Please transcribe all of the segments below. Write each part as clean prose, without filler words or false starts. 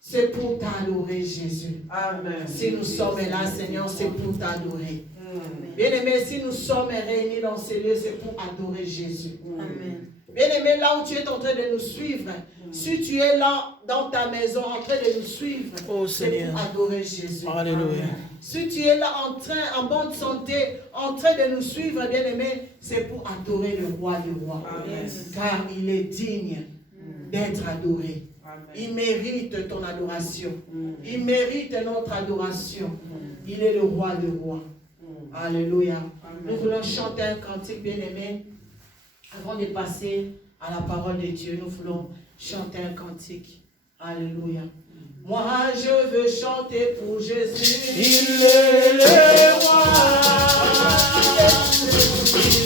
C'est pour t'adorer, Jésus. Amen. Si nous sommes là, Seigneur, c'est pour t'adorer. Bien-aimé, si nous sommes réunis dans ces lieux, c'est pour adorer Jésus. Amen. Bien-aimé, là où tu es en train de nous suivre, si tu es là dans ta maison en train de nous suivre, c'est pour adorer Jésus. Alléluia. Si tu es là en bonne santé, en train de nous suivre, bien-aimé, c'est pour adorer le roi des rois. Amen. Car il est digne d'être adoré. Il mérite ton adoration. Il mérite notre adoration. Il est le roi des rois. Alléluia. Nous voulons chanter un cantique, bien-aimé. Avant de passer à la parole de Dieu, nous voulons chanter un cantique. Alléluia. Moi, je veux chanter pour Jésus. Il est le roi. Il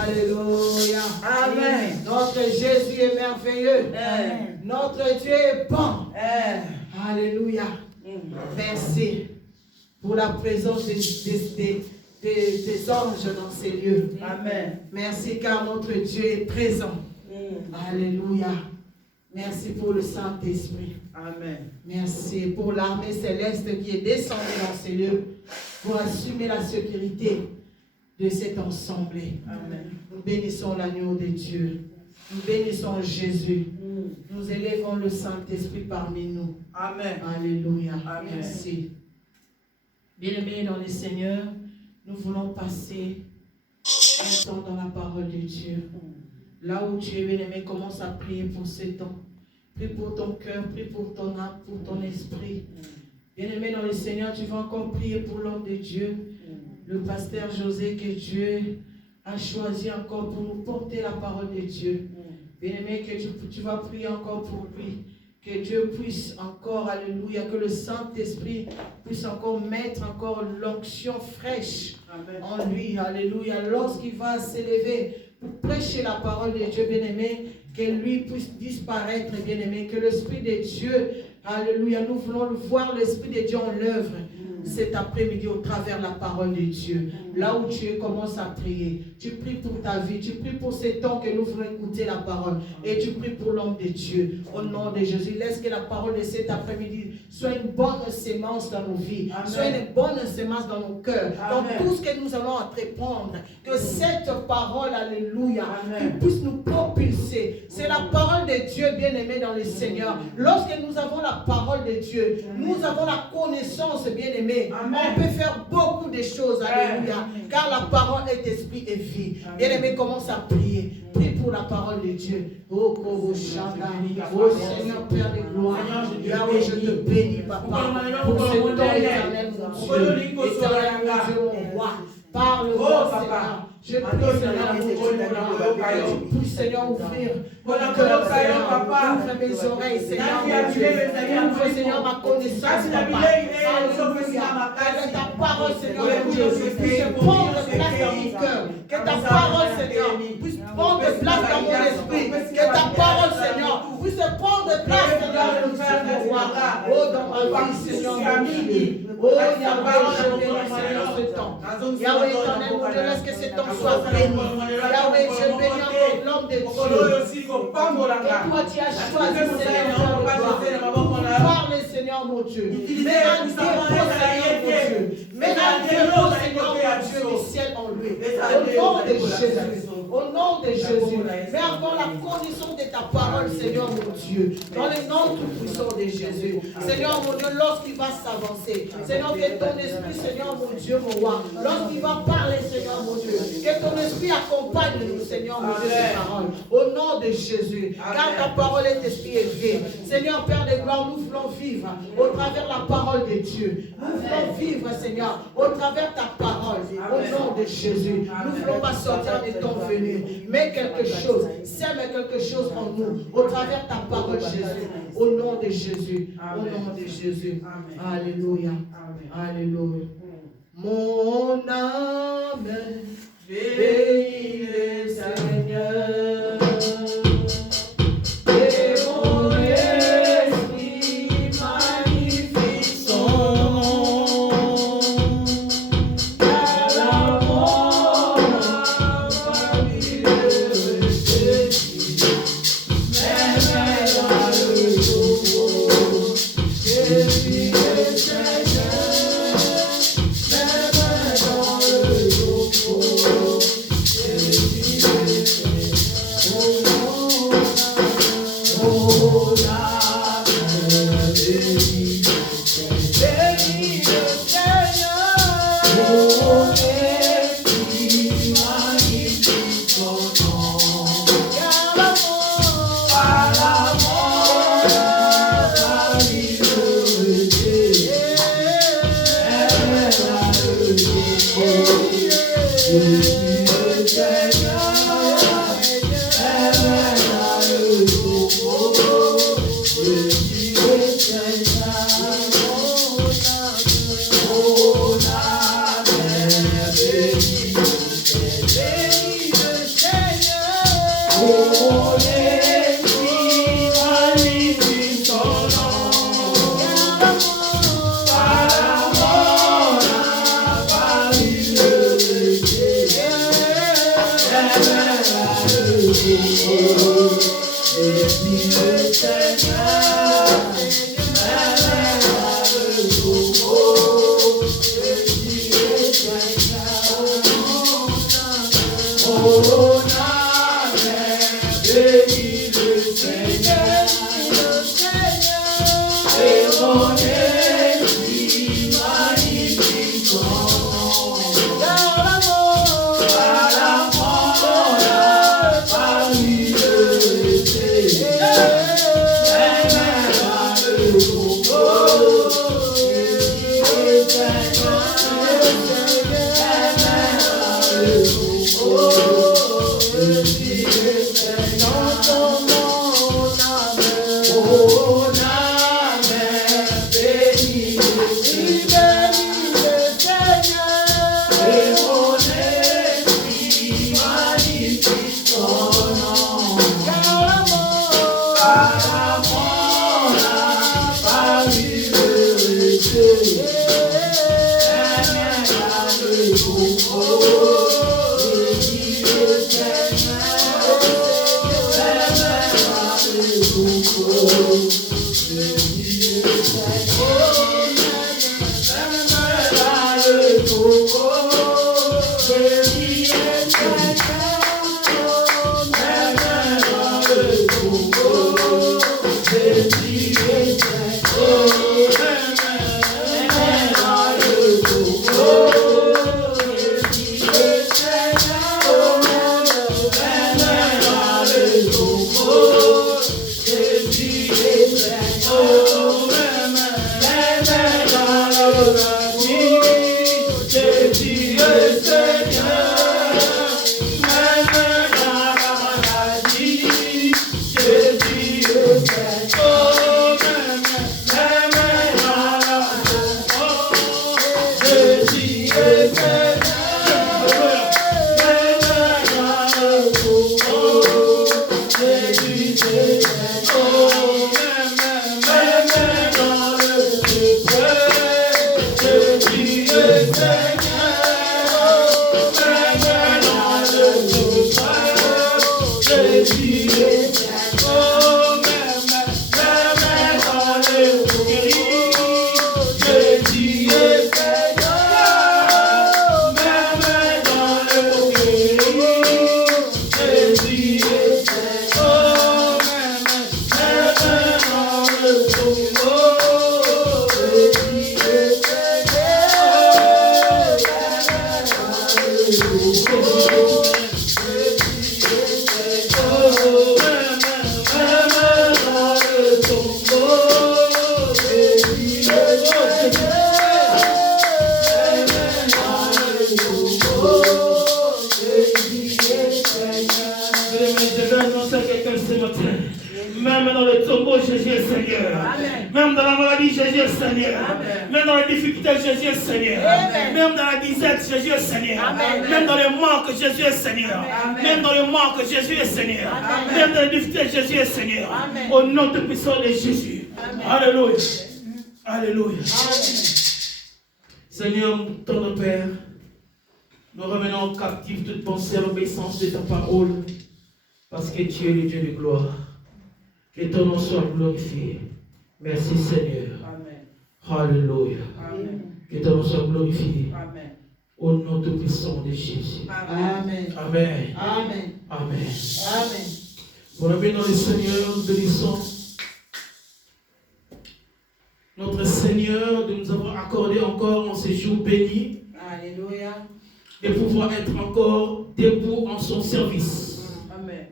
Alléluia. Amen. Notre Jésus est merveilleux. Notre Dieu est bon. Alléluia. Merci pour la présence des anges dans ces lieux. Amen. Merci car notre Dieu est présent. Alléluia. Merci pour le Saint-Esprit. Amen. Merci pour l'armée céleste qui est descendue dans ces lieux pour assumer la sécurité de cet ensemble. Amen. Nous bénissons l'agneau de Dieu. Nous bénissons Jésus. Nous élevons le Saint-Esprit parmi nous. Amen. Alléluia. Amen. Merci. Bien-aimés dans le Seigneur, nous voulons passer un temps dans la parole de Dieu. Là où tu es, bien-aimé, commence à prier pour ce temps. Prie pour ton cœur, prie pour ton âme, pour ton esprit. Bien-aimé dans le Seigneur, tu vas encore prier pour l'homme de Dieu, le pasteur José, que Dieu a choisi encore pour nous porter la parole de Dieu. Bien-aimé, que tu vas prier encore pour lui. Que Dieu puisse encore, alléluia, que le Saint-Esprit puisse encore mettre encore l'onction fraîche en lui, alléluia. Lorsqu'il va s'élever pour prêcher la parole de Dieu, bien-aimé, que lui puisse disparaître, bien-aimé, que l'Esprit de Dieu, alléluia, nous voulons voir l'Esprit de Dieu en l'œuvre cet après-midi au travers de la parole de Dieu. Là où tu es, commence à prier. Tu pries pour ta vie, tu pries pour ces temps que nous voulons écouter la parole. Et tu pries pour l'homme de Dieu. Au nom de Jésus, laisse que la parole de cet après-midi soit une bonne sémence dans nos vies. Amen. Soit une bonne sémence dans nos cœurs. Amen. Dans tout ce que nous allons entreprendre. Que cette parole, alléluia, puisse nous propulser. C'est la parole de Dieu, bien-aimé dans le Seigneur. Lorsque nous avons la parole de Dieu, nous avons la connaissance, bien-aimé. On peut faire beaucoup de choses, alléluia, car la parole est esprit et vie. Bien-aimé, commence à prier. Prie pour la parole de Dieu. Oh, Seigneur, Père de gloire, Yahweh, je te bénis, Papa, pour ce temps éternel, mon Dieu. Éternel, mon Dieu, mon roi. Parle, Seigneur. Je prie, Seigneur, que tu puisses, Seigneur, ouvrir mon cœur, Seigneur, ouvre mes oreilles, Seigneur, mon Dieu. Ouvre, Seigneur, ma connaissance, Papa. Alléluia. Que ta parole, Seigneur, mon Dieu, puisse prendre place dans mon cœur. Que ta parole, Seigneur, puisse prendre place dans mon esprit. Que ta parole, Seigneur, puisse prendre place, Seigneur, mon Dieu, oh, dans ma vie, Seigneur, mon Dieu. Oh, Yahweh, je bénis, Seigneur, ce temps. Yahweh, éternel, mon Dieu, laisse que ce temps soit béni. Yahweh, je bénis encore l'homme de Dieu. Que toi, tu as choisi, Seigneur, pour parler, Seigneur, mon Dieu. Mais un dépôt, Seigneur, mon Dieu. Mais un dépôt, Seigneur, mon Dieu, du ciel en lui. Au nom de Jésus. Au nom de Jésus. Fais encore la connaissance de ta parole, Seigneur, mon Dieu. Dans le nom tout-puissant de Jésus. Seigneur, mon Dieu, lorsqu'il va s'avancer. Seigneur, que ton esprit, Seigneur, mon Dieu, mon roi. Lorsqu'il va parler, Seigneur, mon Dieu. Que ton esprit accompagne nous, Seigneur, mon Dieu, ces paroles. Au nom de Jésus. Car ta parole est esprit et vie. Seigneur, Père de gloire, nous voulons vivre au travers de la parole de Dieu. Nous voulons vivre, Seigneur, au travers de ta parole. Au nom de Jésus. Nous ne voulons pas sortir de ton venu. Mais quelque chose, sème quelque chose en nous, au travers de ta parole, Jésus. Au nom de Jésus. Au nom de Jésus. Alléluia. Alléluia. Mon âme bénit le Seigneur. Et mon esprit magnifie son nom. Car la mort a mis le Jésus, même dans le tombeau. Jésus est Seigneur, même dans le tombeau. Même dans le tombeau, Jésus est Seigneur. Amen. Même dans la maladie, Jésus est Seigneur. Amen. Même dans les difficultés, Jésus est Seigneur. Amen. Même dans la disette, Jésus est Seigneur. Amen. Même dans les manques, Jésus est Seigneur. Amen. Même dans les manques, Jésus est Seigneur. Amen. Même dans les difficultés, Jésus est Seigneur. Amen. Au nom de puissant de Jésus. Amen. Alléluia. Alléluia. Amen. Seigneur, ton Père, nous remenons captifs toute pensée à l'obéissance de ta parole, parce que tu es le Dieu de gloire. Que ton nom soit glorifié. Merci Seigneur. Amen. Alléluia. Amen. Que ton nom soit glorifié. Amen. Au nom tout puissant de Jésus. Amen. Amen. Amen. Amen. Amen. Pour le bien dans le Seigneur, nous bénissons notre Seigneur de nous avoir accordé encore en ce jour béni, Alléluia. de pouvoir être encore debout en son service. Amen.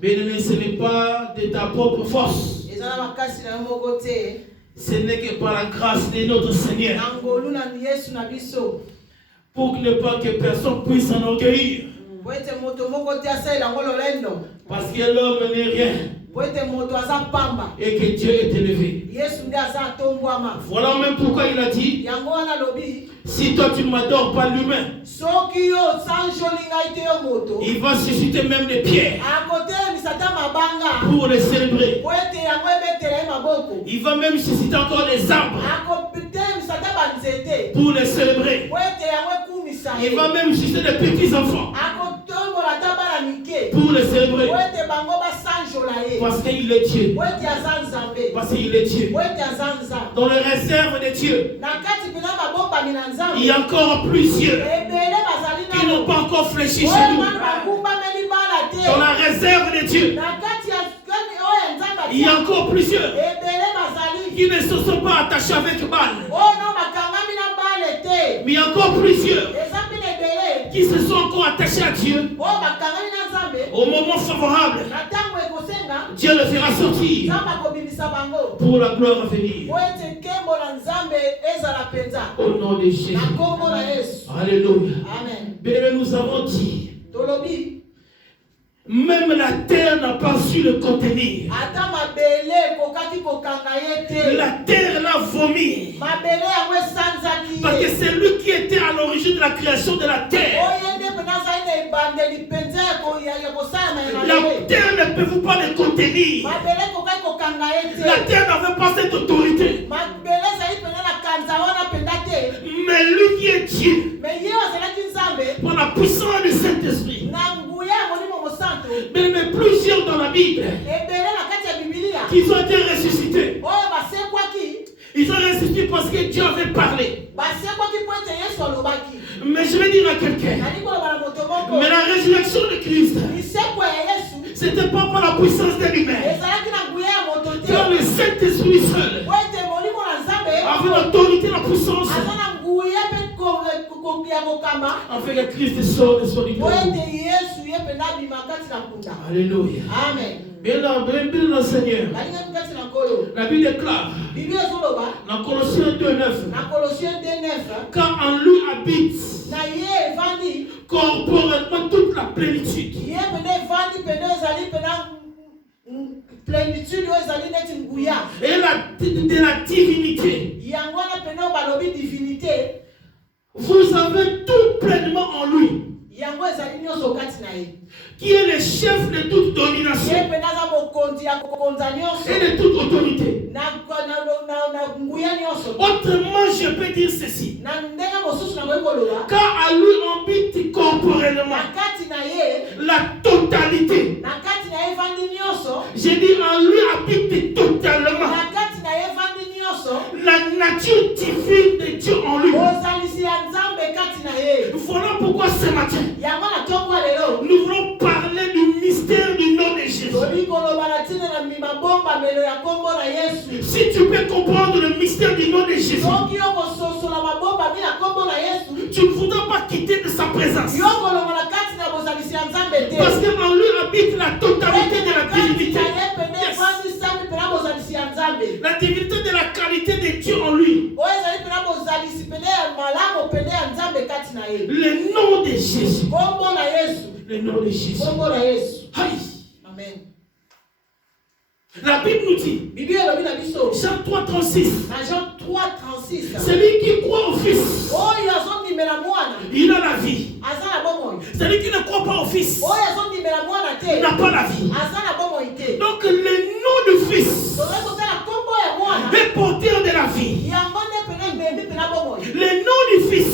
Bien-aimé, ce n'est pas de ta propre force. Ce n'est que par la grâce de notre Seigneur. Pour ne pas que personne puisse s'enorgueillir. Parce que l'homme n'est rien. et que Dieu est élevé. Voilà même pourquoi il a dit, si toi tu ne m'adores pas l'humain, il va susciter même des pierres pour les célébrer. Il va même susciter encore des arbres pour les célébrer. Il va même susciter des petits enfants pour les célébrer. Parce qu'il est Dieu. Parce qu'il est Dieu. Dans les réserves de Dieu, il y a encore plusieurs qui n'ont pas encore fléchi chez nous. Dans la réserve de Dieu, il y a encore plusieurs qui ne se sont pas attachés avec balle. Mais il y a encore plusieurs qui se sont encore attachés à Dieu. Au moment favorable, Dieu le fera sortir pour la gloire à venir. Au nom de Jésus. Alléluia. Bien, nous avons dit, même la terre n'a pas su le contenir. La terre l'a vomi. Parce que c'est lui qui était à l'origine de la création de la terre. La terre ne peut pas le contenir. La terre n'avait pas cette autorité. Mais lui qui est Dieu, par la puissance du Saint-Esprit, mais plusieurs dans la Bible qui ont été ressuscités. Ils ont ressuscité parce que Dieu avait parlé. Mais je vais dire à quelqu'un, mais la résurrection de Christ, ce n'était pas par la puissance de lui-même. Car le Saint-Esprit seul avait l'autorité, la puissance, afin que Christ sorte de son idole. Alléluia. Amen. Bien le Seigneur, la Bible déclare dans Colossiens 2:9, car en lui habite corporellement toute la plénitude. Et de la divinité. Vous avez tout pleinement en lui, qui est le chef de toute domination et de toute autorité. Autrement, je peux dire ceci, car à lui habite corporellement la totalité. J'ai dit en lui habite totalement la nature divine de Dieu en lui. Voilà pourquoi ce matin, nous voulons parler du mystère du nom de Jésus. Si tu peux comprendre le mystère du nom de Jésus, tu ne voudras pas quitter de sa présence. Parce qu'en lui habite la totalité de la divinité. La divinité de la qualité de Dieu en lui. Le nom de Jésus. Le nom de Jésus. Amen. La Bible nous dit, Jean 3:36, celui qui croit au Fils, il a la vie. Celui qui ne croit pas au Fils n'a pas la vie. Donc le nom du Fils est porteur de la vie. Le nom du Fils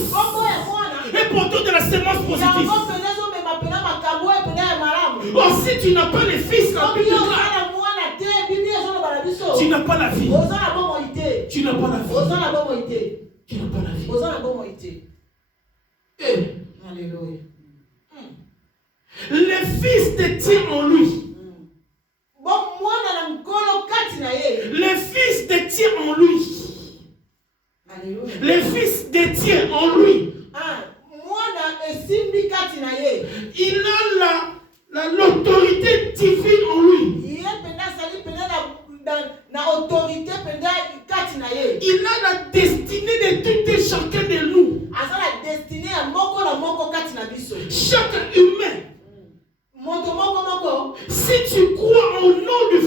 est porteur de la sémence positive. Or, si tu n'as pas le Fils, la Bible déclare, tu n'as pas la vie. Tu n'as pas la vie. Tu n'as pas la vie. Alléluia. Le Fils détient en lui. Le Fils détient en lui. Le Fils détient en lui. Il a l'autorité divine en lui. Il a la destinée de tout et chacun de nous. Chaque humain. Si tu crois au nom du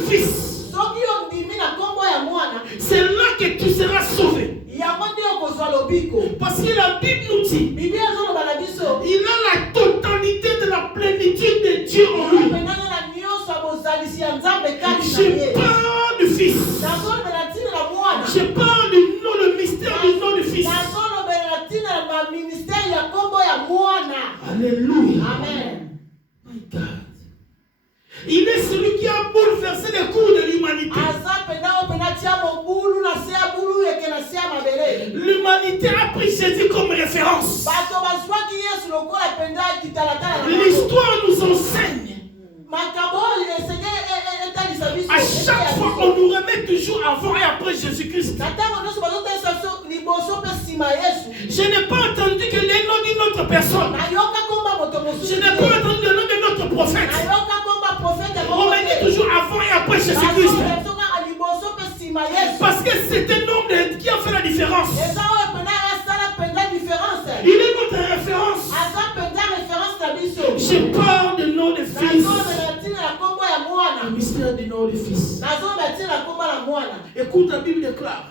Dieu en lui. Je parle du Fils. Je parle du nom, le mystère du nom du Fils. Alléluia. Amen. My God. Il est celui qui a bouleversé les cours de l'humanité. L'humanité a pris Jésus comme référence. L'histoire nous enseigne. À chaque fois, on nous remet toujours avant et après Jésus-Christ. Je n'ai pas entendu que le nom d'une autre personne. Je n'ai pas entendu le nom de notre prophète. On me dit toujours avant et après Jésus-Christ. Parce que c'est un homme qui a fait la différence. Il est notre référence. Je parle du nom du Fils. Le mystère du nom du Fils. Écoute, la Bible déclare.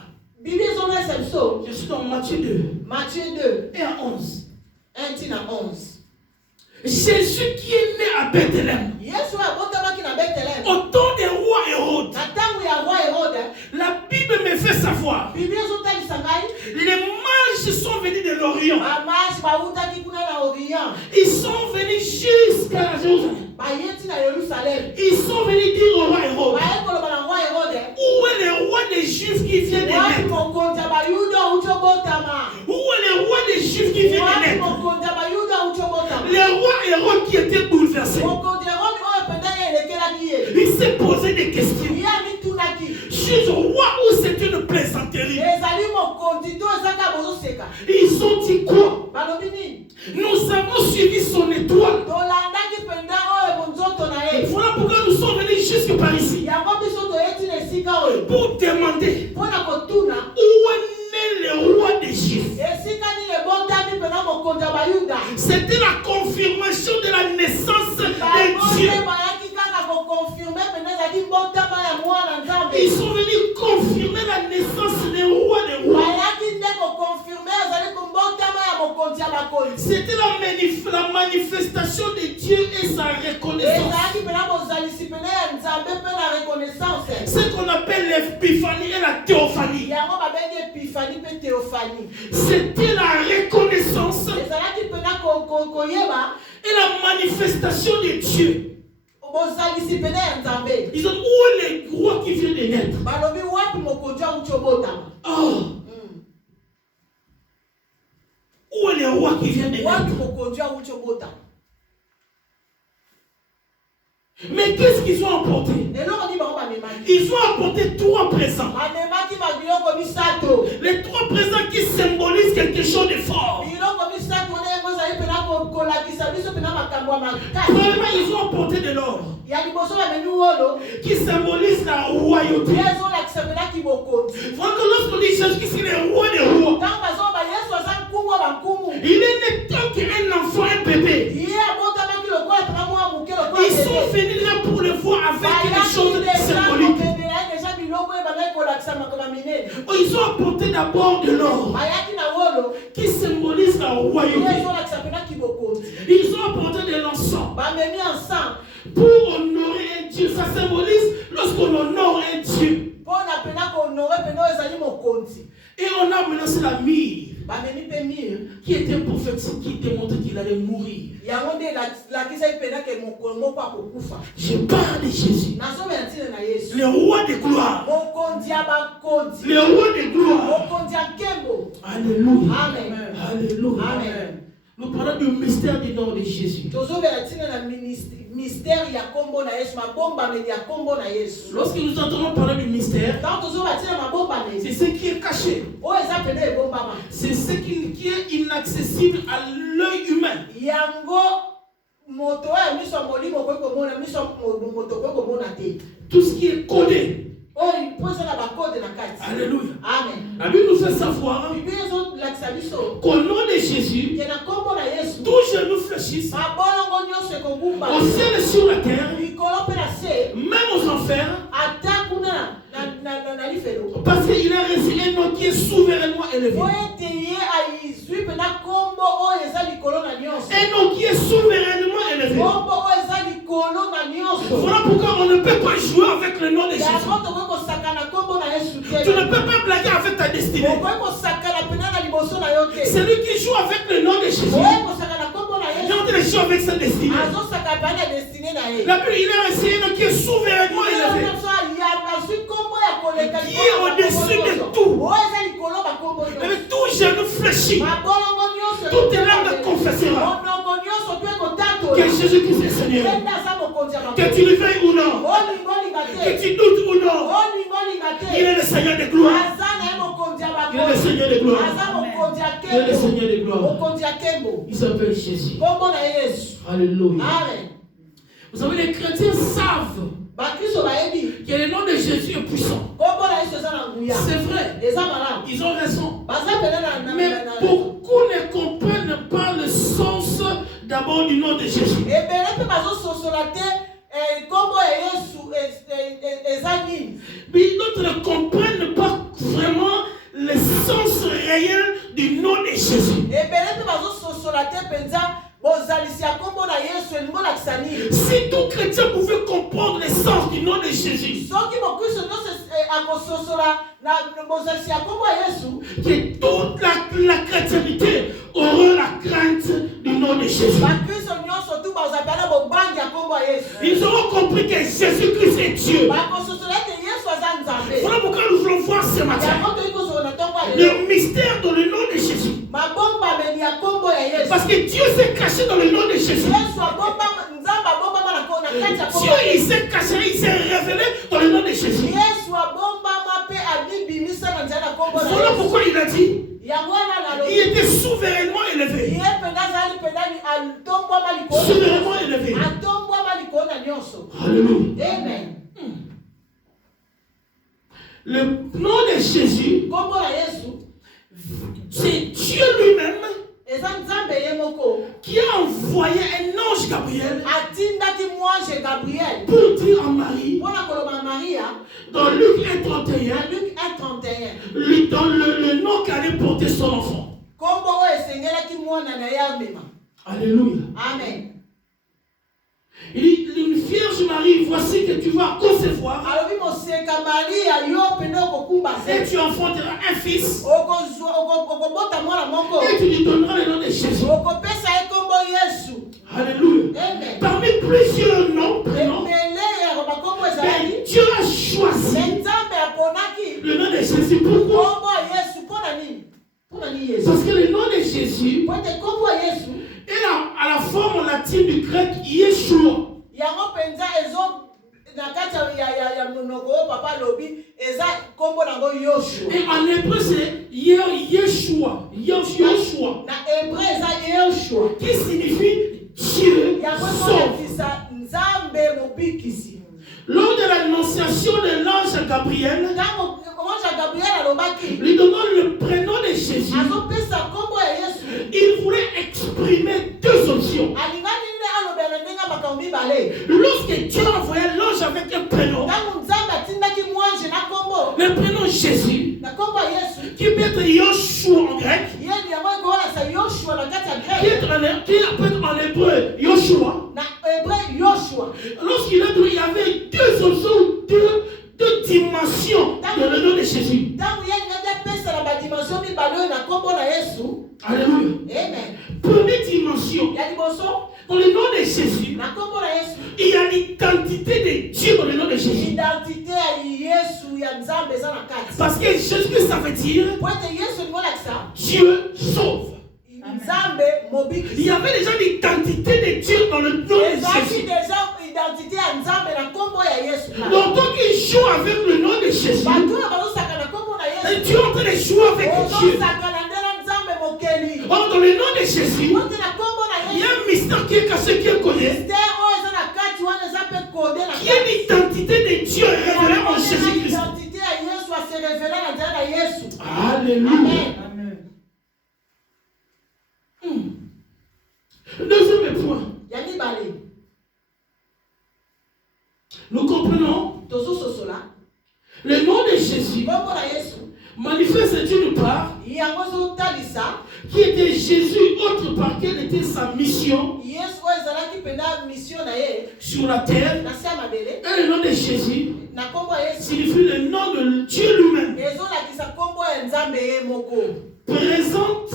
Je suis dans Matthieu 2. Matthieu 2. Et à 11. 1 à 11. Jésus qui est né à Bethléem. Au temps des rois Hérode. La Bible me fait savoir. Les mages sont venus de l'Orient. Ils sont venus jusqu'à Jérusalem. Ils sont venus dire au roi Hérode. Où est le roi des Juifs qui vient de naître? Où est le roi des Juifs qui vient de naître? Le roi Hérode qui était bouleversé. Il s'est posé des questions. Je suis roi ou c'est une plaisanterie? Ils ont dit quoi? Nous avons suivi son étoile. Voilà pourquoi nous sommes venus jusque par ici. Pour demander où est le roi des Juifs. C'était la confirmation de la naissance de Dieu. Ils sont venus confirmer la naissance des rois des rois. C'était la manifestation de Dieu et sa reconnaissance. Ce qu'on appelle l'épiphanie et la théophanie. C'était la reconnaissance et la manifestation de Dieu. Ils ont où est le roi qui vient de naître? Oh. Où est le roi qui vient de naître? Mais qu'est-ce qu'ils ont apporté? Ils ont apporté 3 présents. Les 3 présents qui symbolisent quelque chose de fort. Premièrement, ils ont apporté de l'or qui symbolise la royauté. Voilà que lorsqu'on dit Jésus-Christ est le roi des rois, il est né tant qu'un enfant, un bébé. Ils sont venus là pour le voir avec des choses symboliques. Ils ont apporté d'abord de l'or qui symbolise la royauté. Ils ont apporté de l'encens pour honorer un Dieu. Ça symbolise lorsqu'on honore un Dieu. Et on a menacé la myrrhe qui était prophétique, qui démontrait qu'il allait mourir. Je parle de Jésus, le roi de gloire. Le roi de gloire. Alléluia. Amen. Alléluia. Amen. Nous parlons du mystère du nom de Jésus. Lorsque nous entendons parler du mystère, c'est ce qui est caché. C'est ce qui est inaccessible à l'œil humain. Tout ce qui est codé. Alléluia. Amen. La Bible nous fait savoir qu'au nom de Jésus, tous genoux fléchissent au ciel et sur la terre, même aux enfers, parce qu'il a reçu un nom qui est souverainement élevé. Un nom qui est souverainement élevé. Voilà pourquoi on ne peut pas jouer avec le nom de Jésus. Tu ne peux pas blaguer avec ta destinée. Celui qui joue avec le nom de Jésus, il est en train de jouer avec sa destinée. La Bible, il est un Seigneur qui est souverainement élevé, qui est au-dessus de tout. Et tout genou fléchit, toute langue confessera que Jésus-Christ est Seigneur. Que tu le veuilles ou non, que tu doutes ou non, il est le Seigneur de gloire. Il est le Seigneur de gloire. Il est le Seigneur de gloire. Il s'appelle Jésus. Alléluia. Vous savez, les chrétiens savent que le nom de Jésus est puissant. C'est vrai. Ils ont raison. Mais beaucoup ne comprennent pas le sens d'abord du nom de Jésus. Mais d'autres ne comprennent pas vraiment le sens réel du nom de Jésus. Si tout chrétien pouvait comprendre le sens du nom de Jésus, que toute la chrétienté aurait la crainte du nom de Jésus. Ils auront compris que Jésus-Christ est Dieu. Voilà pourquoi nous voulons voir ce matin le mystère dans le nom de Jésus. Parce que Dieu s'est caché dans le nom de Jésus. Dieu, il s'est caché, il s'est révélé dans le nom de Jésus. Voilà pourquoi il a dit, il était souverainement élevé. Souverainement élevé. Alléluia. Amen. Le nom de Jésus, c'est Dieu lui-même qui a envoyé un ange Gabriel pour dire à Marie, dans Luc 1:31, dans le nom qu'allait porter son enfant. Alléluia. Amen. Il dit, une vierge Marie, voici que tu vas concevoir et tu enfanteras un fils et tu lui donneras le nom de Jésus. Alléluia. Amen. Parmi plusieurs noms, prénoms, Dieu a choisi le nom de Jésus. Pourquoi? Parce que le nom de Jésus est à la forme latine du grec Yeshua. Et en hébreu c'est Yeshua. Qui signifie Dieu sauve. Lors de l'annonciation de l'ange Gabriel, lui donnant le prénom de Jésus, il voulait exprimer deux options. Lorsque Dieu envoyait l'ange avec un prénom, le prénom Jésus, qui peut être Yoshua en grec, qui peut être en hébreu Yoshua. Lorsqu'il a dit, il y avait deux options, deux dimensions dans le nom de Jésus. Alléluia. Amen. Première dimension, dans le nom de Jésus, il y a l'identité de Dieu dans le nom de Jésus. Parce que Jésus, ça veut dire Dieu sauve. Il y avait déjà l'identité de Dieu dans le nom de Jésus. Donc, tant qu'il joue avec le nom de Jésus, Dieu est en train de jouer avec Dieu. Or, dans le nom de Jésus, il y a un mystère qui est caché, qui est connu, qui est l'identité de Dieu révélée en Jésus-Christ. Alléluia. Deuxième point. Nous comprenons le nom de Jésus manifeste d'une part yango ezotalisa qui était Jésus, autre part, quelle était sa mission yesu oyo ezalaki mpena mission na ye sur la terre. na se ya mabele Et le nom de Jésus na nkombo ya yesu signifie le nom de Dieu lui-même. ezolakisa nkombo ya nzambe ye moko Présente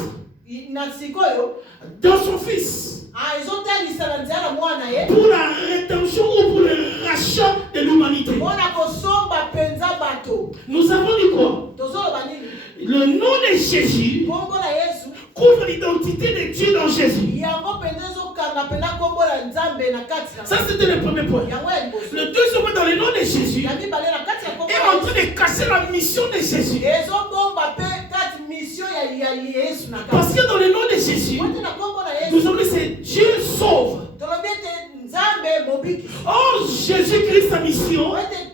na sikoyo dans son Fils ezotalisa na nzela na mwana ye pour la rédemption ou pour le rachat de l'humanité. mpona kosomba mpenza bato Nous avons dit quoi? tozoloba nini Le nom de Jésus nkombo na yesu couvre l'identité de Dieu dans Jésus. yango mpenza ezokanga mpena nkombo ya nzambe na kati na Ça, c'était le premier point. yango ya liboso Le deuxième point, dans le nom de Jésus, ya mibale na kati ya nkombo est en train de casser la mission de Jésus. ezobomba mpe kati mission ya yesu na Parce kati que dans le nom de Jésus, wote na nkombo na yesu nous avons dit c'est Dieu sauve. tolobi ete nzambe mobiki Or, Jésus-Christ, sa mission, ete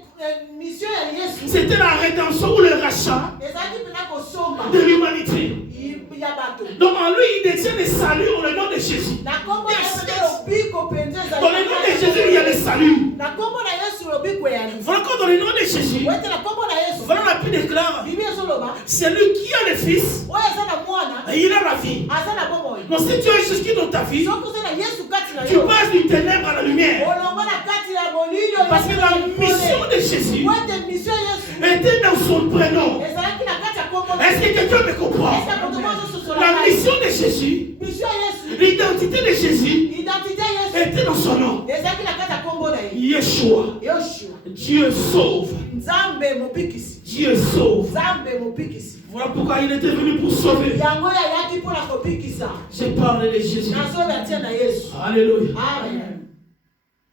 mission ya yesu c'était la rédemption ou le rachat ezalaki mpena kosomba de l'humanité. ya bato Donc en lui, il détient le salut en le nom de Jésus. na nkombo na Yes, yesu yes. lobiko mpenza Dans le nom de Jésus, il y a le salut. na nkombo na yesu lobiko eyali Voilà quand dans le nom de Jésus, wete na nkombo na yesu voilà la Bible déclare, bibi ezoloba c'est lui qui a le Fils, oyo aza na mwana et il a la vie. aza na bomoi Donc si tu as Jésus dans ta vie, soki oza na yesu kati na tu yo passes du ténèbre à la lumière. olongo na kati ya molili Parce que la mission de Jésus wete mission yesu était dans son prénom. ezalaki na kati ya nkombo na Est-ce que quelqu'un me comprend? Est-ce que moto mozososola La ngai? mission de Jésus, mission ya yesu l'identité de Jésus identité ya yesu était dans son nom. ezalaki na kati ya nkombo na ye Yeshua. yoshua Dieu sauve. nzambe mopikisi Dieu sauve. nzambe mopikisi Voilà pourquoi il était venu pour sauver. yango yayaki mpona kopikisa J'ai parlé de Jésus. nazobe atia na yesu Alléluia. amen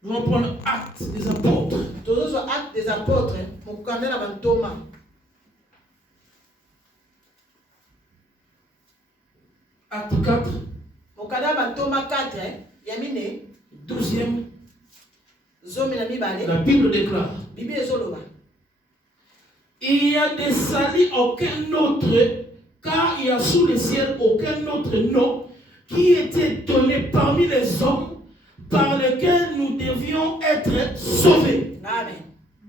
Nous allons prendre acte des apôtres. tozozwa acte des apôtres mokokanda na bantoma Acte 4, mokanda na bantoma 4 ya mine 12e. zomi na mibale La Bible déclare, bibi ezoloba il y a des salis aucun autre, car il y a sous le ciel aucun autre nom qui était donné parmi les hommes par lequel nous devions être sauvés. amen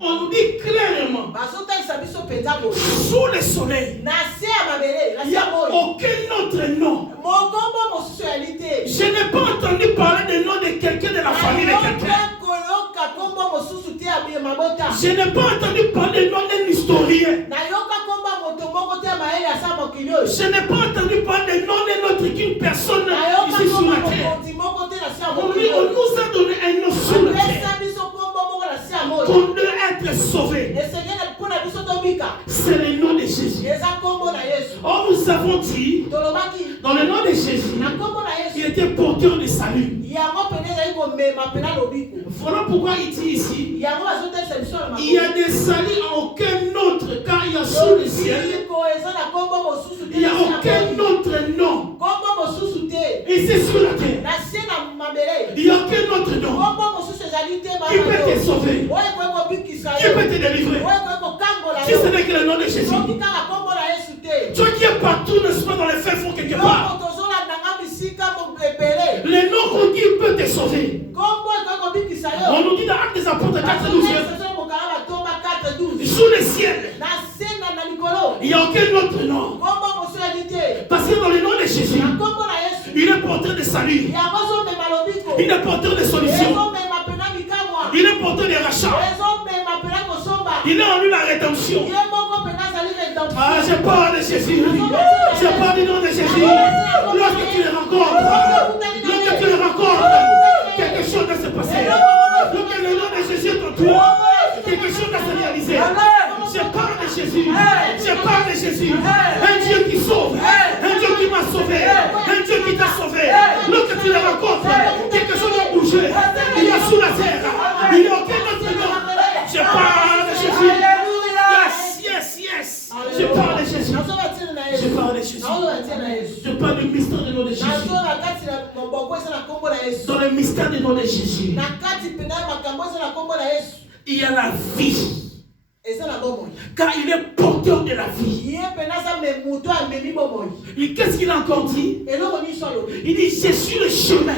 On nous dit clairement, bazotalisa biso mpenza boye sous le soleil, na se ya mabele na il se n'y ya a moi aucun autre nom. mokombo mosusu yali te Je n'ai pas entendu parler du nom de quelqu'un de la famille de quelqu'un. nayoka koyoka kombo mosusu te ya mabota Je n'ai pas entendu parler du nom d'un historien. nayoka kombo moto moko te ya mayele asa mokili oyo Je n'ai pas entendu parler du nom d'un autre qu'une personne nayoka ici sur kombo la terre. mokonzi moko te na se ya On mokili oyo nous a donné un nom sur la terre. apesa biso kombo moko na se ya moi Pour nous être sauvés. esengeli mpona biso tobika C'est le nom de Jésus. eza kombo na yesu Or, nous avons dit, tolobaki dans le nom de Jésus, na kombo na il yesu était porteur de salut. yango pene ezali komema pena lobiko Voilà pourquoi il dit ici, yango bazotalisa biso na il y a des saluts à aucun autre, car il y a sous le ciel, lobiko eza na kombo mosusu te il n'y a na se ya aucun moi. autre nom. kombo mosusu te Ici sur la terre, na se na mabele il n'y a aucun autre nom kombo mosusu ezali te qui peut te sauver, oyo ekoki kobikisa qui yo peut te délivrer. oyo ekoki kokangola Si ce yo n'est que le nom de Jésus. soki kaka kombo na yesu te Toi qui es partout, n'est-ce pas, dans les fins fonds quelque part. yoko tozolandanga bisika ebele Le nom qu'on dit peut te sauver. kombo ekoki kobikisa On yo nous dit dans Actes des Apôtres 4, 12, mokala batomba 4:12 sous le ciel, na se na likolo il n'y a aucun autre nom. kombo mosusu ezali te Parce que dans le nom de Jésus, na kombo na yesu il est porteur de salut. yango ezomema lobiko Il est porteur de solution. ezomema pena mikamwa Il est porteur de rachat. ezomema pena kosomba Il est en lui la rédemption. ye moko pena azali Ah, redemption je parle de Jésus. Je parle du nom de Jésus. Lorsque tu le rencontres, quelque chose va se passer. Lorsque le nom de Jésus est en toi, quelque chose va se réaliser. Je parle de Jésus. Je parle de Jésus. Un Dieu qui sauve. Un Dieu qui m'a sauvé. Un Dieu qui t'a sauvé. Lorsque tu le rencontres, quelque chose va bouger. Il est sous la terre. Il n'y a aucun autre nom. Je parle de Jésus. Yes, yes, yes. Je parle de Jésus. Je parle de Jésus. Je parle du mystère du nom de Jésus. Dans le mystère du nom de Jésus, il y a la vie. Car il est porteur de la vie. Et qu'est-ce qu'il a encore dit? Il dit, je suis le chemin,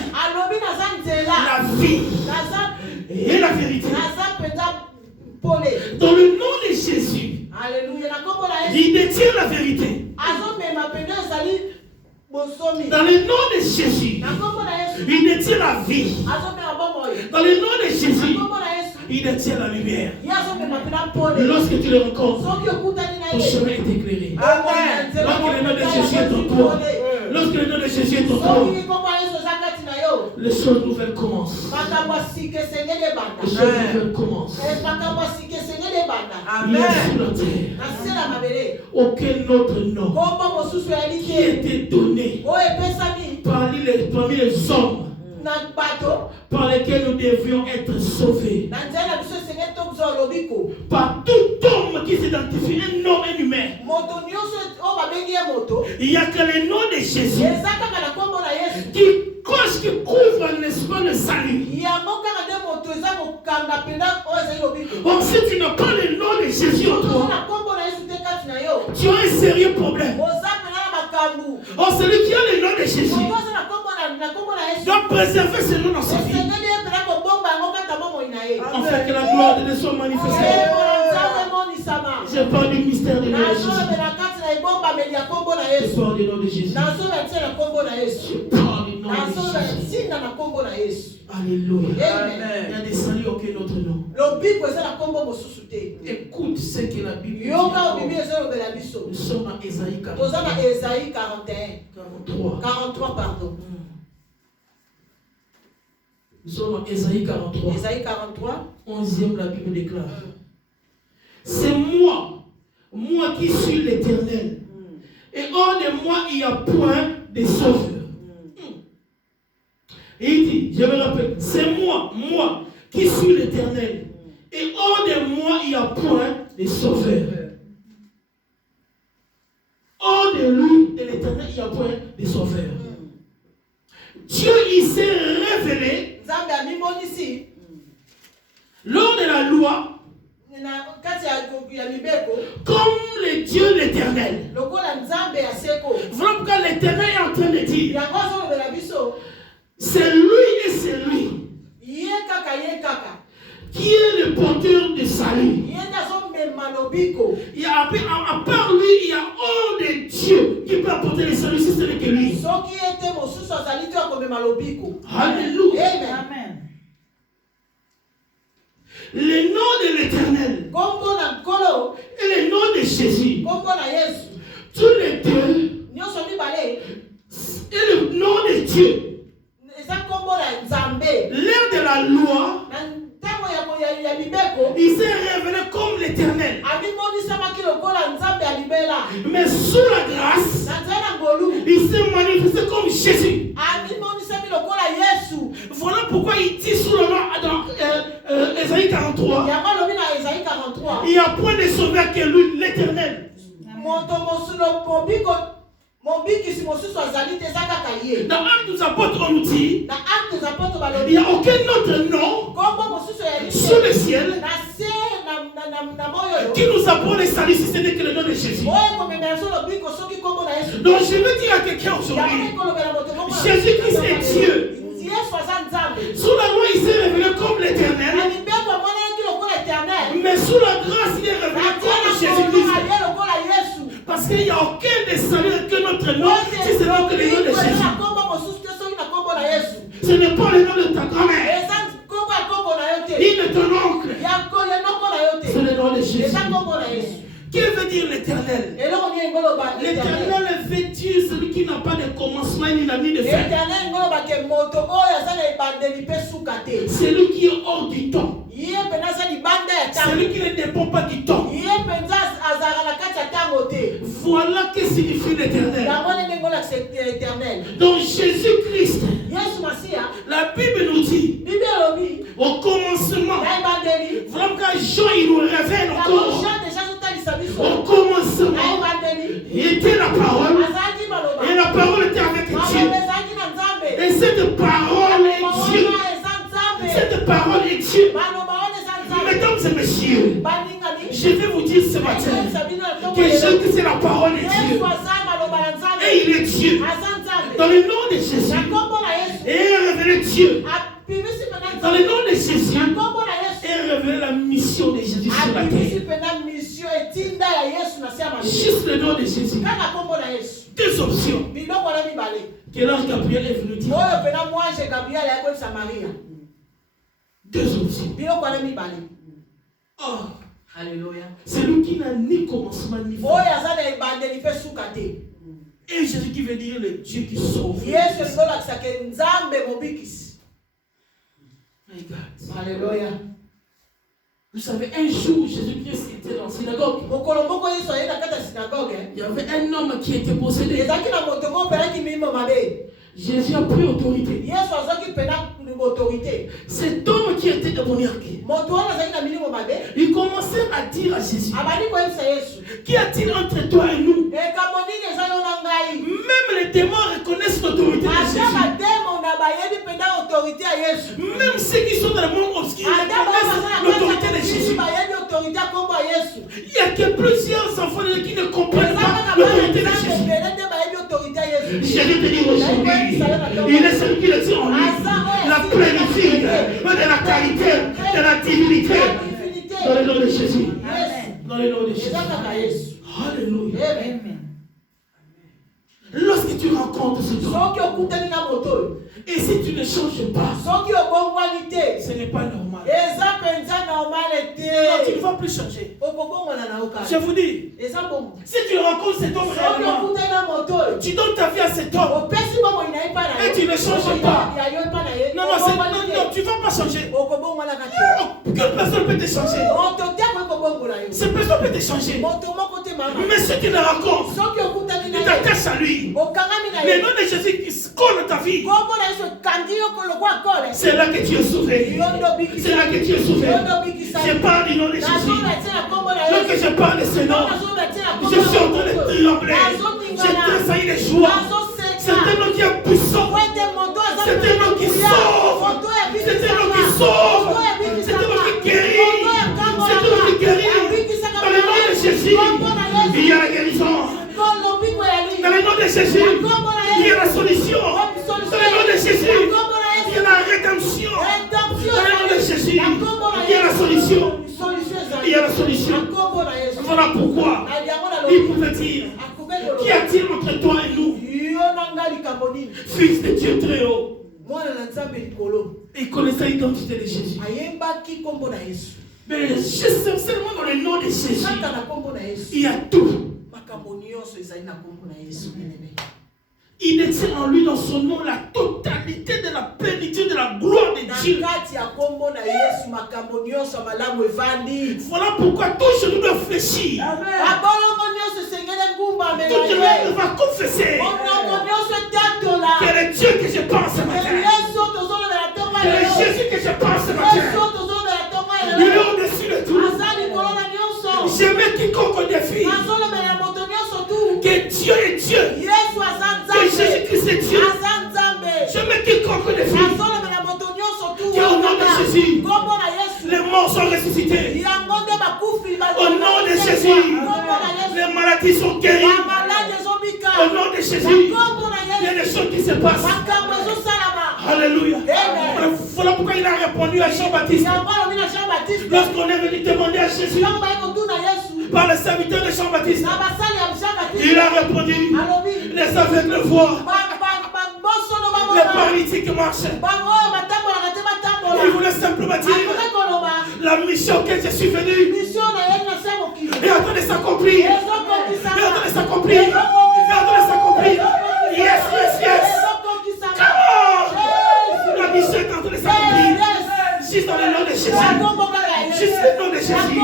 la vie et la vérité. Dans le nom de Jésus, Alléluia. Na kombo na Yesu. Il détient la vérité. Azomema pende ezali bosomi. Dans le nom de Jésus, Na kombo na Yesu. il détient la vie. Azomema bomoyo. Dans le nom de Jésus, Na kombo na Yesu. il détient la lumière. Ye azomema penda pole. Lorsque tu le rencontres, Soki okutani na ton ye. chemin est éclairé. Amen. Lorsque le nom de Jésus est en toi, lorsque le nom de Jésus est en toi, Soki kombo ya Yesu eza kati na yo. les choses nouvelles commencent. Makambo asike esengeli ebanda. Les choses nouvelles commencent. Makambo asike esengeli ebanda. Il y a sur la terre Na se la mabele. aucun autre nom Kombo mosusu eyali qui a te. été donné Oyo epesami parmi les hommes na bato. par lesquels nous devions être sauvés. Na nzela na biso esengeli tobuzwa lobiko. Par tout homme qui s'identifie, un homme, un humain. Moto nyonso oyo babengi ye moto. Il n'y a que le nom de Jésus Eza kaka na kombo na Yesu. qui coche, qui couvre, n'est-ce pas, le salut. Yango kaka nde moto eza kokanga mpenza oyo ezali lobiko. Or, si tu n'as pas le nom de Jésus en Oza toi, na kombo na Yesu te kati na yo. tu as un sérieux problème. Oza mpena na makambu. Or, celui qui a le nom de Jésus Moto oza na kombo na Yesu. doit préserver ce nom dans sa vie. Esengeli ye mpena kobomba yango kata bomoi na ye. En fait, que la gloire de Dieu soit manifestée. Ebola nzambe emonisama. Je parle du mystère de Jésus. Nazolobela kati na ebombameli ya kombo na Je Yesu. parle du nom de Jésus. Nazoloba ntina na kombo na Je Yesu. parle du nom de Nazoloba Jésus. ntina na kombo na Yesu. Alléluia. Amen. Il y a des saluts aucun autre nom. Lobiko eza na kombo mosusu te. Écoute ce que la Bible dit. Yoka obibi ezolobela biso. Nous sommes à Ésaïe Toza na 43. Esaïe 41. 43 pardon. Nous sommes à Ésaïe 43. Esaïe 43. 11e, la Bible déclare. C'est moi qui suis l'Éternel. Et hors de moi, il n'y a point de sauveur. Et il dit, je me rappelle, c'est moi qui suis l'Éternel. Et hors de moi, il n'y a point de sauveur. Hors de lui, de l'Éternel, il n'y a point de sauveur. Dieu, il s'est révélé Nzambe amimonisi lors de la loi na kati ya mibeko comme le Dieu l'Éternel. lokola Nzambe ya seko. Voilà pourquoi l'Éternel est en train de dire, Yango azolobela biso c'est lui et c'est lui ye kaka qui est le porteur de salut. ye nde azomema lobiko. Il y a, à part lui, il y a hors de Dieu qui peut apporter le salut, si ce n'est que lui. Soki ete mosusu azali te akomema lobiko. Alléluia. Amen. Le nom de l'Éternel Kombo na nkolo et le nom de Jésus, kombo na Yesu tous les deux, nyonso mibale et le nom de Dieu. eza kombo na Nzambe. L'ère de la loi, Na ntango ya mibeko il s'est révélé comme l'Éternel. amimonisamaki lokola Nzambe ya libela. Mais sous la grâce, Na nzela na ngolu il s'est manifesté comme Jésus. amimonisami lokola Yesu. Voilà pourquoi il dit sous le nom dans Ésaïe 43, Yango alobi na Esaïe 43 il n'y a point de sauveur que lui, l'Éternel. moto mosusu mobikisi mosusu azali te eza kaka ye. Dans Actes des Apôtres, on nous dit, Na Actes des Apôtres il balobi n'y a aucun autre nom kombo mosusu ya sous le ciel na se na moyo qui nous apprend le salut si ce n'est que le nom de Jésus. oyo komema yaso lobiko soki kombo na Yesu. Donc je veux dire à quelqu'un Yango aujourd'hui, ekolobela moto kombo na Jésus-Christ est Dieu. Yesu aza Nzambe. Sous la loi, il s'est révélé comme Na l'Éternel, mibeko amonelaki lokola Éternel. mais sous la grâce, il est Na révélé ntina comme kombo Jésus-Christ. na ye lokola Yesu. Parce qu'il n'y a aucun des saluts que notre nom, si ce n'est que le nom de Jésus. na kombo mosusu te soki na kombo na Yesu. Ce n'est pas le nom de ta grand-mère, Eza kombo ya kombo na yo te. ni de ton oncle. Ya noko na yo te. C'est le nom de Jésus. Eza kombo na Yesu. Qui veut dire l'Éternel? Eloko ni ngoloba Éternel. L'Éternel veut dire celui qui n'a pas de commencement ni n'a ni de fin. Éternel ngoloba ke moto oyo aza na ebandeli mpe suka te. Celui qui est hors du temps. Ye mpenza aza libanda ya ntango. Celui qui ne dépend pas du temps. Ye mpenza azalaka na kati ya ntango te. Voilà que signifie l'Éternel. Yango ndenge ngolakisa Éternel. Donc Jésus-Christ, Yesu Masiya la Bible nous dit, Bible elobi au commencement, na ebandeli. vraiment quand Jean il nous révèle Yango encore, Jean déjà azotalisa biso. au commencement, Na ebandeli. il était la parole, Azalaki maloba. et la parole était avec Dieu. Maloba ezalaki na Nzambe. Et cette parole est Dieu. Maloba eza Nzambe. Cette parole est Dieu. Maloba wana eza Nzambe. Mesdames et messieurs, Balingani. je vais vous dire ce matin que Jésus, c'est la parole de Dieu. Et il est Dieu. Dans le nom de Jésus, et révélé Dieu. Dans le nom de Jésus, et révélé révéler la mission de Jésus sur la terre. Juste le nom de Jésus. Deux options. Que l'ange Gabriel est venu dire. Deux options. Oh. Alléluia. C'est lui qui n'a ni commencement ni fin. Et Jésus qui veut dire le Dieu qui sauve. My God. Alléluia. Vous savez, un jour, Jésus-Christ était dans la synagogue. Il y avait un homme qui était possédé. Jésus a pris autorité. Cet homme qui était démoniaque, il commençait à dire à Jésus, qu'y a-t-il entre toi et nous? Même les démons reconnaissent l'autorité de Jésus. Même ceux qui sont dans le monde obscur reconnaissent l'autorité de Jésus. Il y a que plusieurs enfants qui ne comprennent pas l'autorité de Jésus. Jésus te dit aujourd'hui, il est celui qui le dit en lui, la plénitude de la qualité, de la divinité. Dans le nom de Jésus. Dans le nom de Jésus. Alléluia. Lorsque tu rencontres ce homme, et si tu ne changes pas, ce n'est pas normal. Non, tu ne vas plus changer. Je vous dis, si tu rencontres cet homme réellement, tu donnes ta vie à cet homme et tu ne changes pas. Non, tu ne vas pas changer. Aucune personne peut te changer. Cette personne peut te changer. Mais si tu le rencontres, tu t'attaches à lui. Le nom de Jésus qui colle ta vie. C'est là que tu es sauvé. C'est là que tu es sauvé. Je parle du nom de Jésus. Lorsque je parle de ce nom, je suis en train de trembler. Je tressaillis de joie. C'est un nom qui est puissant. C'est un nom qui sauve. C'est un nom qui sauve. C'est un nom qui guérit. C'est un nom qui guérit. Dans le nom de Jésus, il y a la guérison. Dans le nom de Jésus, il y a la solution. Dans le nom de Jésus, il y a la rédemption. Dans le nom de Jésus, il y a la solution. Il y a la solution. Voilà pourquoi il pouvait dire, qu'y a-t-il entre toi et nous? Fils de Dieu très haut. Il connaissait l'identité de Jésus. Mais seulement dans le nom de Jésus, il y a tout. Il détient en lui dans son nom la totalité de la plénitude de la gloire de Dieu. Voilà pourquoi tout genou doit fléchir. Tout genou va confesser que le Dieu que je pense ce matin, que le Jésus que je pense ce matin, il est au-dessus de tout. Je mets quiconque au défi que Dieu est Dieu, que Jésus-Christ est Dieu. Je mets quiconque au défi qu'au nom de Jésus, les morts sont ressuscités. Au nom de Jésus, les maladies sont guéries. Au nom de Jésus, il y a des choses qui se passent. Alléluia. Voilà pourquoi il a répondu à Jean-Baptiste. Lorsqu'on est venu demander à Jésus par le serviteur de Jean-Baptiste, il a répondu, les aveugles voient, les paralytiques marchent. Il voulait simplement dire, la mission que je suis venu est en train de s'accomplir. Est en train de s'accomplir. Est en train de s'accomplir. Yes, yes, yes. Come on. La mission est en train de s'accomplir. Juste dans le nom de Jésus. Juste le nom de Jésus.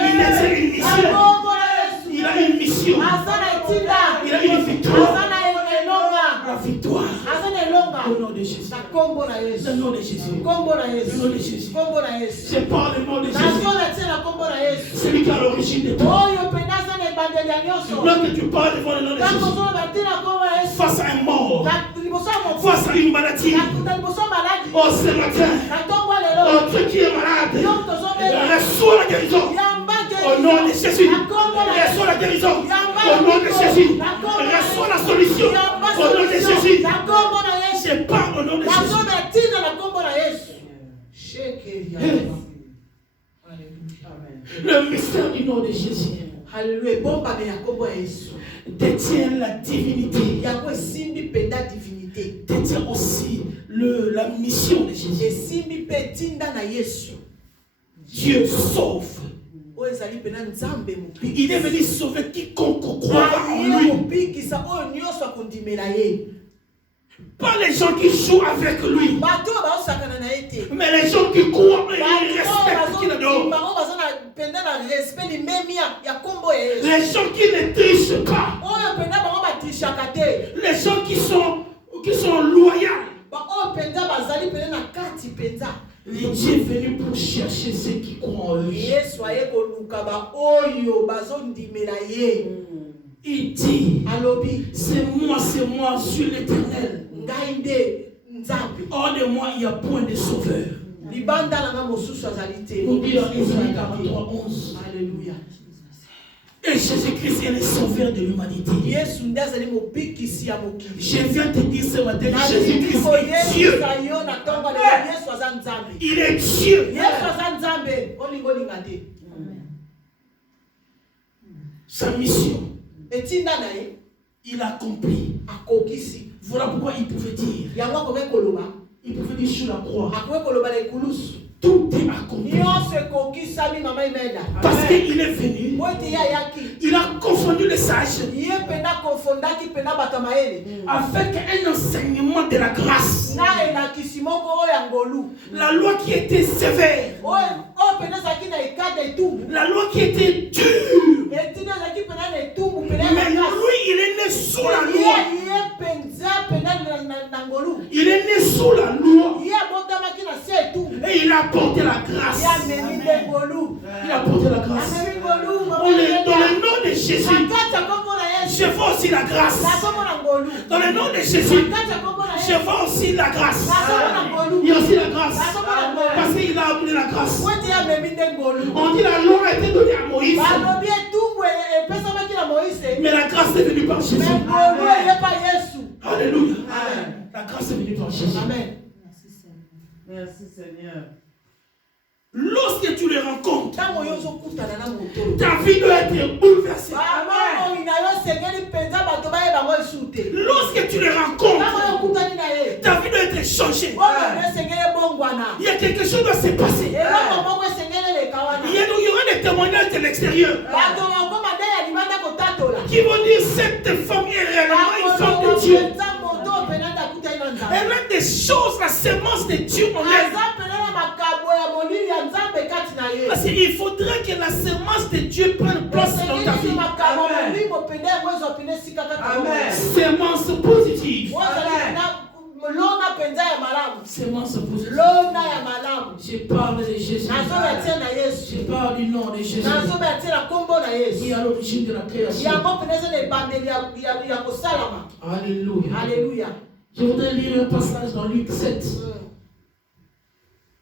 Il a une mission. Il a une mission. Il a une victoire. La victoire. Au nom de Jésus. Le nom de Jésus. Le nom de Jésus. Je parle le nom de Jésus. C'est lui qui a l'origine de tout. Lorsque tu parles devant le nom de Jésus, face à un mort, face à une maladie, oh ce matin, oh toi qui es malade, reçois la guérison. Au nom de Jésus, reçois la guérison. Au nom de Jésus, reçois la solution. Au nom de Jésus, je parle au nom de Jésus. l'épaisseur du nom de Jésus Alléluia. Bomba me yakombo ya Yesu. détient la divinité, Yako simbi penda divinité. détient aussi la mission de Jésus. Et simbi pe tinda na Yesu. Dieu sauve. Il est venu sauver quiconque croira en lui. Pas les gens qui jouent avec lui, mais les gens qui croient et respectent qu'il adore. Les gens qui ne trichent pas. Les gens qui sont loyaux. Dieu est venu pour chercher ceux qui croient en lui. Il dit, c'est moi, je suis l'Éternel. Hors de moi, il n'y a point de sauveur. On dit dans Isaïe 43:11. Alléluia. Et Jésus-Christ est le sauveur de l'humanité. Je viens te dire ce matin, Jésus-Christ est Dieu. Il est Dieu. Sa mission, il a accompli. Voilà pourquoi il pouvait dire. Il pouvait dire sur la croix. Tout est accompli. Parce qu'il est venu. Il a confondu les sages avec un enseignement de la grâce. La loi qui était sévère. La loi qui était dure. Mais lui, il est né sous la loi. Il est né sous la loi. Et il a apporté la grâce. Il a apporté la grâce. Dans le nom de Jésus, je vois aussi la grâce. Dans le nom de Jésus, je vois aussi la grâce. Il y a aussi la grâce. Parce qu'il a amené la grâce. On dit la loi a été donnée à Moïse. Mais la grâce est venue par Jésus. Alléluia. La grâce est venue par Jésus. Amen. Merci Seigneur. Lorsque tu les rencontres, ta vie doit être bouleversée. Lorsque tu les rencontres, ta vie doit être changée. Il y a quelque chose qui doit se passer. Il y aura des témoignages de l'extérieur qui vont dire cette femme est réellement une femme de Dieu. Elle a des choses, la semence de Dieu en elle. Parce qu'il faudrait que la semence de Dieu prenne place dans ta vie. Amen. Semence positive. Semence positive. Je parle de Jésus. Je parle du nom de Jésus. Qui est à l'origine de la création. Alléluia. Alléluia. Je voudrais lire un passage dans Luc 7.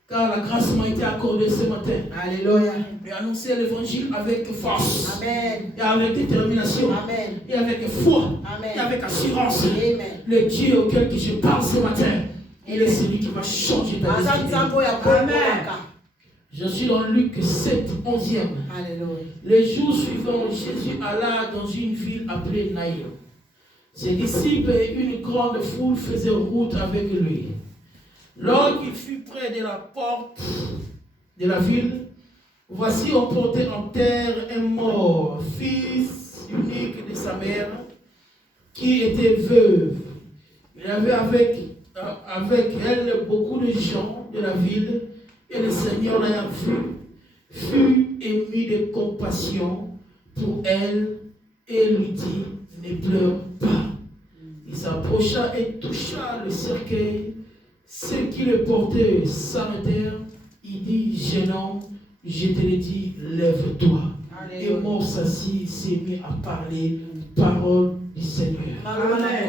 Car la grâce m'a été accordée ce matin. Alléluia. Et annoncer l'évangile avec force. Amen. Et avec détermination. Amen. Et avec foi. Amen. Et avec assurance. Amen. Le Dieu auquel je parle ce matin, il est celui qui va changer ta vie. Amen. Je suis dans Luc 7, 11e. Alléluia. Les jours suivants, Jésus alla dans une ville appelée Naïm. Ses disciples et une grande foule faisaient route avec lui. Lorsqu'il fut près de la porte de la ville, voici on portait en terre un mort, fils unique de sa mère, qui était veuve. Il y avait avec elle beaucoup de gens de la ville, et le Seigneur l'ayant vu, fut ému de compassion pour elle et lui dit, ne pleure pas. Il s'approcha et toucha le cercueil. Ceux qui le portaient s'arrêtèrent. Il dit, jeune homme, je te le dis, lève-toi. Et mort s'assit, s'est mis à parler, parole du Seigneur. Amen.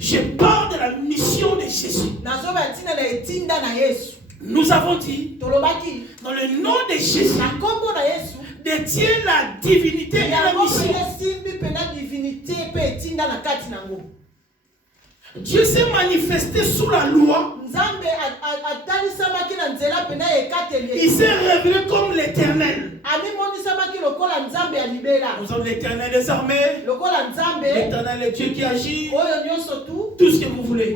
Je parle de la mission de Jésus. Nous avons dit, dans le nom de Jésus, détient la divinité et la mission. Dieu s'est manifesté sous la loi Il s'est révélé comme l'Éternel. Nous sommes l'Éternel des armées. L'Éternel est Dieu qui agit. Tout ce que vous voulez.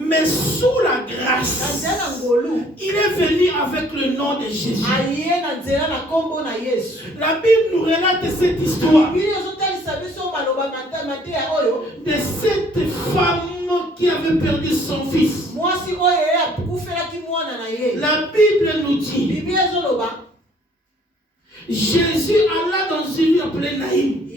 Mais sous la grâce, il est venu avec le nom de Jésus. La Bible nous relate cette histoire de cette femme qui avait perdu son fils. La Bible nous dit, Jésus alla dans une ville appelée Naïm.